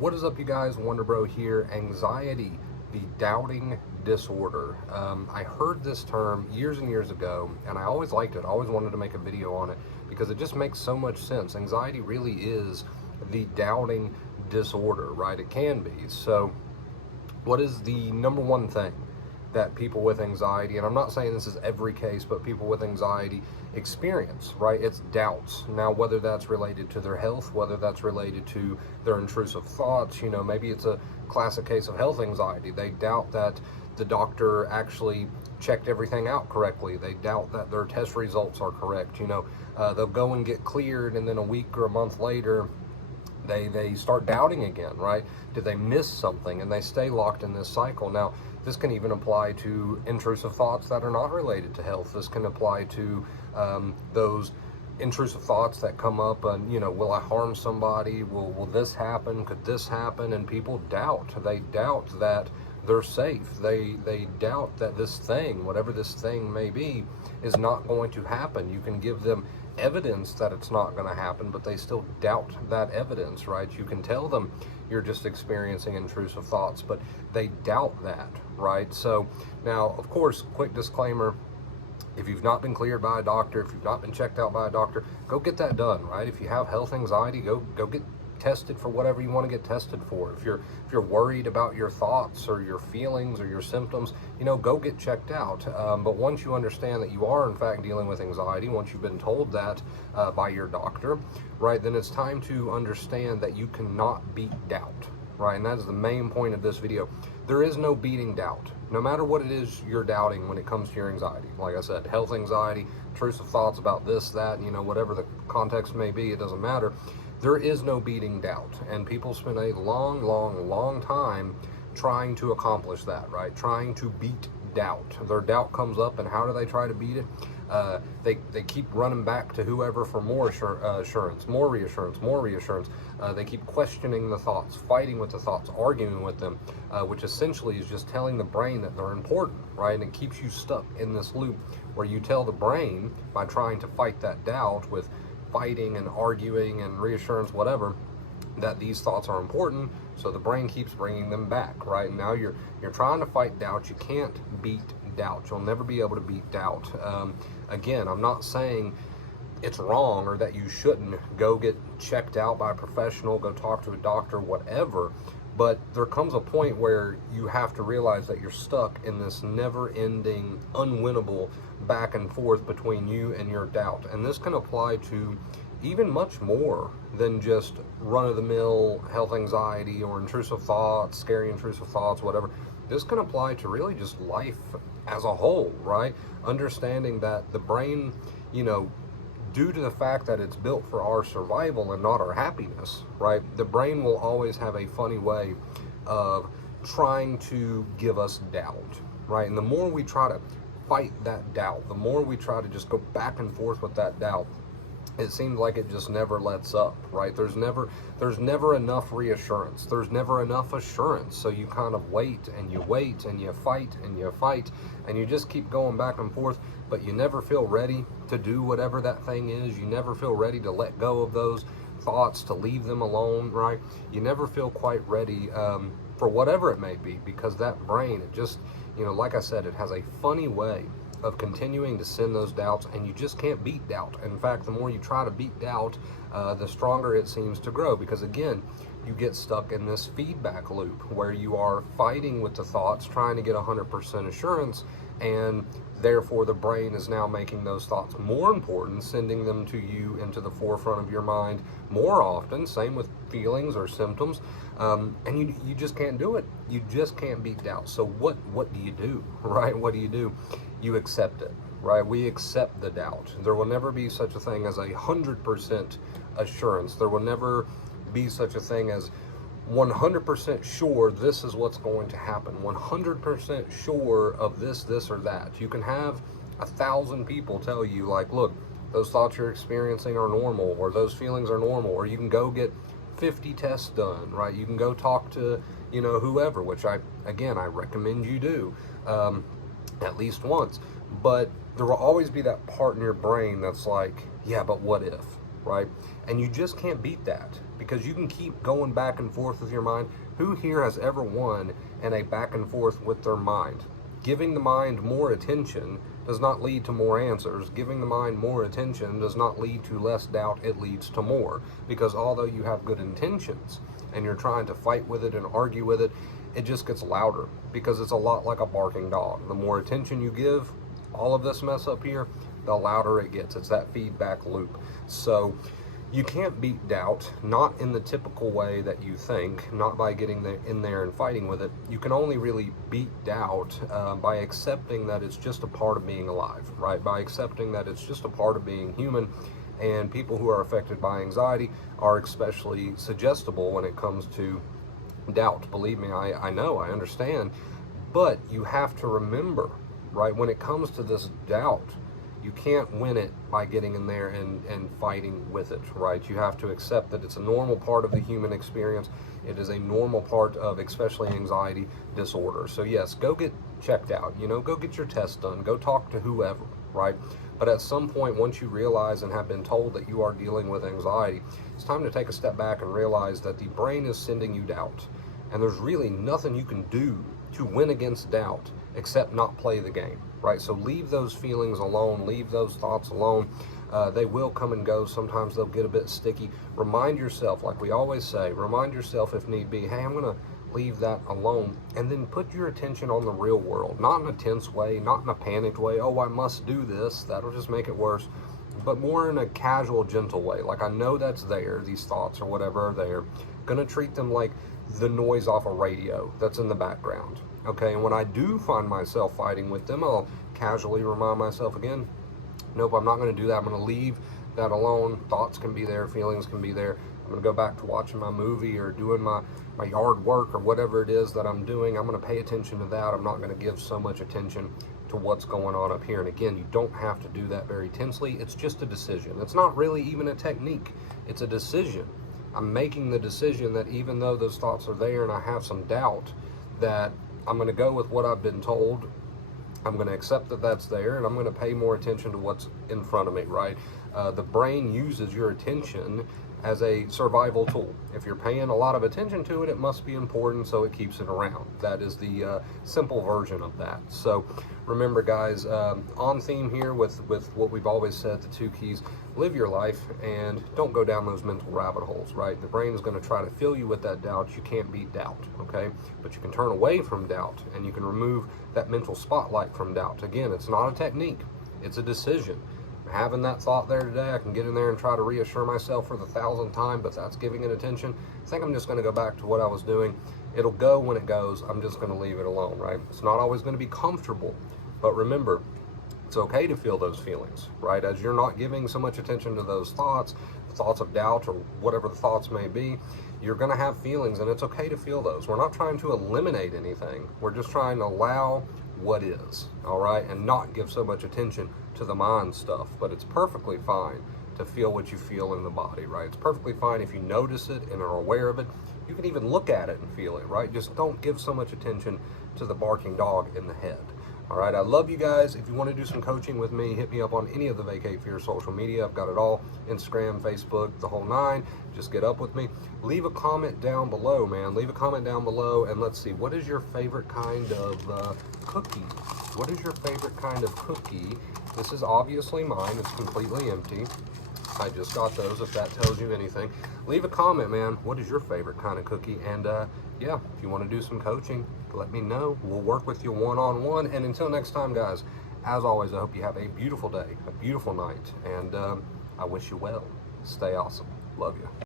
What is up, you guys? Wonder Bro here. Anxiety, the doubting disorder. I heard this term years and years ago, and I always liked it. I always wanted to make a video on it because it just makes so much sense. Anxiety really is the doubting disorder, right? It can be. So what is the number one thing that people with anxiety, and I'm not saying this is every case, but people with anxiety experience, right? It's doubts. Now, whether that's related to their health, whether that's related to their intrusive thoughts, maybe it's a classic case of health anxiety. They doubt that the doctor actually checked everything out correctly. They doubt that their test results are correct. They'll go and get cleared, and then a week or a month later, they start doubting again, right? Did they miss something? And they stay locked in this cycle. Now, this can even apply to intrusive thoughts that are not related to health. This can apply to those intrusive thoughts that come up and, will I harm somebody? Will this happen? Could this happen? And people doubt. They doubt that they're safe. They doubt that this thing, whatever this thing may be, is not going to happen. You can give them evidence that it's not going to happen, but they still doubt that evidence, right? You can tell them you're just experiencing intrusive thoughts, but they doubt that, right? So now, of course, quick disclaimer, if you've not been cleared by a doctor, if you've not been checked out by a doctor, go get that done, right? If you have health anxiety, go get tested for whatever you want to get tested for. If you're worried about your thoughts or your feelings or your symptoms, go get checked out. But once you understand that you are in fact dealing with anxiety, once you've been told that by your doctor, right, then it's time to understand that you cannot beat doubt, right? And that is the main point of this video. There is no beating doubt. No matter what it is you're doubting when it comes to your anxiety. Like I said, health anxiety, intrusive thoughts about this, that, whatever the context may be, it doesn't matter. There is no beating doubt, and people spend a long time trying to accomplish that, right? Trying to beat doubt. Their doubt comes up, and how do they try to beat it? They keep running back to whoever for more assurance, more reassurance. They keep questioning the thoughts, fighting with the thoughts, arguing with them, which essentially is just telling the brain that they're important, right? And it keeps you stuck in this loop where you tell the brain, by trying to fight that doubt with fighting and arguing and reassurance, whatever, that these thoughts are important, so the brain keeps bringing them back, right? And now you're trying to fight doubt. You can't beat doubt. You'll never be able to beat doubt. Again, I'm not saying it's wrong or that you shouldn't go get checked out by a professional, go talk to a doctor, whatever, but there comes a point where you have to realize that you're stuck in this never-ending, unwinnable back and forth between you and your doubt. And this can apply to even much more than just run-of-the-mill health anxiety or intrusive thoughts, scary intrusive thoughts, whatever. This can apply to really just life as a whole, right? Understanding that the brain, due to the fact that it's built for our survival and not our happiness, right? The brain will always have a funny way of trying to give us doubt, right? And the more we try to fight that doubt, the more we try to just go back and forth with that doubt, it seems like it just never lets up, right? There's never enough reassurance. There's never enough assurance. So you kind of wait and you fight and you fight, and you just keep going back and forth, but you never feel ready to do whatever that thing is. You never feel ready to let go of those thoughts, to leave them alone, right? You never feel quite ready for whatever it may be, because that brain, it just, like I said, it has a funny way of continuing to send those doubts, and you just can't beat doubt. In fact, the more you try to beat doubt, the stronger it seems to grow, because again, you get stuck in this feedback loop where you are fighting with the thoughts, trying to get 100% assurance, and therefore the brain is now making those thoughts more important, sending them to you into the forefront of your mind more often. Same with feelings or symptoms, and you just can't do it. You just can't beat doubt. So what do you do, right? What do? You accept it, right? We accept the doubt. There will never be such a thing as 100% assurance. There will never be such a thing as 100% sure this is what's going to happen, 100% sure of this or that. You can have 1,000 people tell you, like, look, those thoughts you're experiencing are normal, or those feelings are normal, or you can go get 50 tests done, right? You can go talk to, whoever, which I recommend you do at least once. But there will always be that part in your brain that's like, yeah, but what if, right? And you just can't beat that. because you can keep going back and forth with your mind. Who here has ever won in a back and forth with their mind? Giving the mind more attention does not lead to more answers. Giving the mind more attention does not lead to less doubt, it leads to more. Because although you have good intentions and you're trying to fight with it and argue with it, it just gets louder, because it's a lot like a barking dog. The more attention you give all of this mess up here, the louder it gets. It's that feedback loop. So you can't beat doubt, not in the typical way that you think, not by getting in there and fighting with it. You can only really beat doubt by accepting that it's just a part of being alive, right? By accepting that it's just a part of being human, and people who are affected by anxiety are especially suggestible when it comes to doubt. Believe me, I know, I understand, but you have to remember, right, when it comes to this doubt, you can't win it by getting in there and fighting with it, right? You have to accept that it's a normal part of the human experience. It is a normal part of especially anxiety disorder. So yes, go get checked out, go get your test done, go talk to whoever, right? But at some point, once you realize and have been told that you are dealing with anxiety, it's time to take a step back and realize that the brain is sending you doubt. And there's really nothing you can do to win against doubt except not play the game, right? So leave those feelings alone, leave those thoughts alone. They will come and go. Sometimes they'll get a bit sticky. Remind yourself, like we always say, remind yourself if need be, hey, I'm going to leave that alone, and then put your attention on the real world, not in a tense way, not in a panicked way, oh, I must do this, that'll just make it worse, but more in a casual, gentle way. Like, I know that's there, these thoughts or whatever are there. Gonna treat them like the noise off a radio that's in the background. Okay, and when I do find myself fighting with them, I'll casually remind myself again, nope, I'm not going to do that. I'm going to leave that alone. Thoughts can be there, feelings can be there. I'm going to go back to watching my movie or doing my yard work or whatever it is that I'm doing. I'm going to pay attention to that. I'm not going to give so much attention to what's going on up here. And again, you don't have to do that very tensely. It's just a decision. It's not really even a technique. It's a decision. I'm making the decision that even though those thoughts are there and I have some doubt, that I'm going to go with what I've been told. I'm going to accept that that's there, and I'm going to pay more attention to what's in front of me, right? The brain uses your attention as a survival tool. If you're paying a lot of attention to it, it must be important, so it keeps it around. That is the simple version of that. So remember, guys, on theme here with what we've always said, the 2 keys: live your life and don't go down those mental rabbit holes, right? The brain is going to try to fill you with that doubt. You can't beat doubt, okay? But you can turn away from doubt, and you can remove that mental spotlight from doubt. Again, it's not a technique, it's a decision. Having that thought there today, I can get in there and try to reassure myself for the 1,000th time, but that's giving it attention. I think I'm just going to go back to what I was doing. It'll go when it goes. I'm just going to leave it alone, right? It's not always going to be comfortable, but remember, it's okay to feel those feelings, right? As you're not giving so much attention to those thoughts of doubt or whatever the thoughts may be, you're going to have feelings, and it's okay to feel those. We're not trying to eliminate anything. We're just trying to allow what is, all right, and not give so much attention to the mind stuff. But it's perfectly fine to feel what you feel in the body, right? It's perfectly fine if you notice it and are aware of it. You can even look at it and feel it, right? Just don't give so much attention to the barking dog in the head. All right, I love you guys. If you want to do some coaching with me, hit me up on any of the Vacate Fear social media. I've got it all: Instagram, Facebook, the whole 9. Just get up with me. Leave a comment down below, man. Leave a comment down below, and let's see, what is your favorite kind of cookie? What is your favorite kind of cookie? This is obviously mine. It's completely empty. I just got those, if that tells you anything. Leave a comment, man. What is your favorite kind of cookie? And yeah, if you want to do some coaching, let me know. We'll work with you one-on-one. And until next time, guys, as always, I hope you have a beautiful day, a beautiful night, and I wish you well. Stay awesome. Love you.